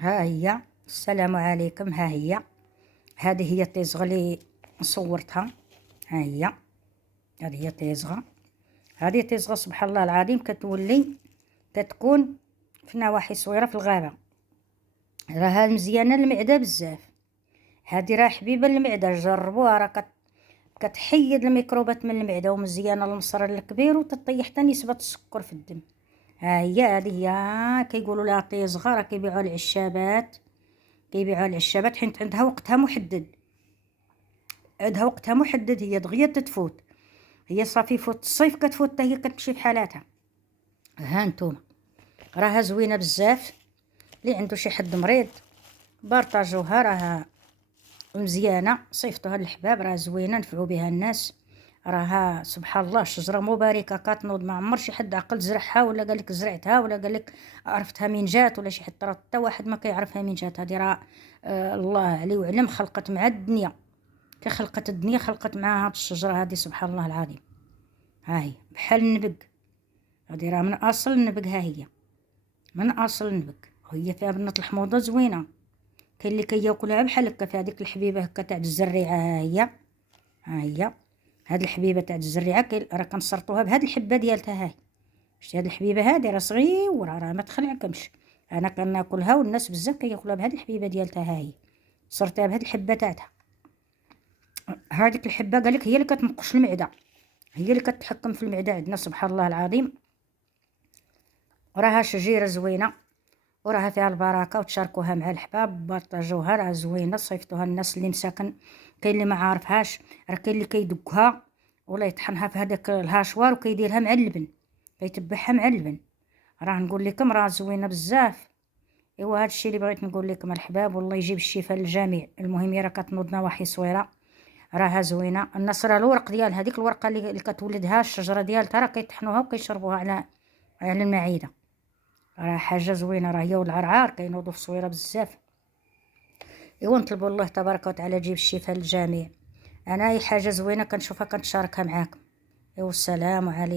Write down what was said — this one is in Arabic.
ها هي. السلام عليكم. ها هي، هذه هي التيزغه اللي صورتها. ها هي، هذه هي التيزغه. هذه التيزغه سبحان الله العظيم كتكون في نواحي صويره في الغابه. راها مزيانه للمعده بزاف. هذه راه حبيبه للمعده، جربوها، راه كتحيد الميكروبات من المعده، ومزيانه للمصرر الكبير، وتطيح حتى نسبه السكر في الدم. ها هي، هذه هي كيقولوا لها تيزغه، راه كيبيعوها العشابات، حيت عندها وقتها محدد. هي دغيا تتفوت. هي صافي يفوت الصيف كتفوت حتى هي كتمشي في حالاتها. ها نتوما، راها زوينه بزاف. اللي عنده شي حد مريض بارطاجوها، راها مزيانه، صيفطوها للحباب، راها زوينه، نفعوا بها الناس. راها سبحان الله شجره مباركه كتنوض، ما عمر شي حد عقل زرعها، ولا قال لك زرعتها، ولا قال لك عرفتها من جات، ولا شي حد ترى حتى واحد ما كيعرفها من جات. هذه راه الله عليه وعلم خلقت مع الدنيا. كي خلقت الدنيا خلقت معها هاد الشجره هذه سبحان الله العظيم. ها هي بحال النبق، هذه راه من اصل النبق. ها هي من اصل النبق، وهي فيها بنة الحموضه زوينه. كاين اللي كياكلها بحال هكا في هذيك الحبيبه هكا تاع الزريعه. ها هي، ها هي هاد الحبيبه تاع الزريعه راه كنصرطوها بهاد الحبه ديالتها. هاي شتي هاد الحبيبه هادي راه صغيره، راه ما تخلعكمش. انا كناكلها والناس بزاف كياكلوها بهاد الحبيبه ديالتها. ها هي صرتها بهاد الحبه تاعتها. هذيك الحبه قالك هي اللي كتنقش المعده، هي اللي كتحكم في المعده عندنا سبحان الله العظيم. وراها شجيره زوينه، وراها فيها البركه، وتشاركوها مع الحباب، بارطاجوها، راه زوينه، صيفطوها للناس اللي مساكن. كاين اللي ما عارفهاش، راه كاين اللي كيدقها ولا يطحنها في هذاك الهاشوار وكيديرها مع اللبن، كيتبعها مع اللبن. راه نقول لكم راه زوينه بزاف. ايوا هادشي اللي بغيت نقول لكم الحباب، والله يجيب الشفاء للجميع. المهم راه كتنوض نواحي صويره، راها زوينه. الناس راه الورق ديال هذيك الورقه اللي كتولدها الشجره ديالتها، راه كيطحنوها وكيشربوها على المعده. راه حاجه زوينه، راه هي والعرعار كينوضوا في صويره بزاف. ايوا نطلبوا الله تبارك وتعالى يجيب الشفاء للجميع. انا اي حاجه زوينه كنشوفها كنتشاركها معاكم. ايوا السلام عليكم.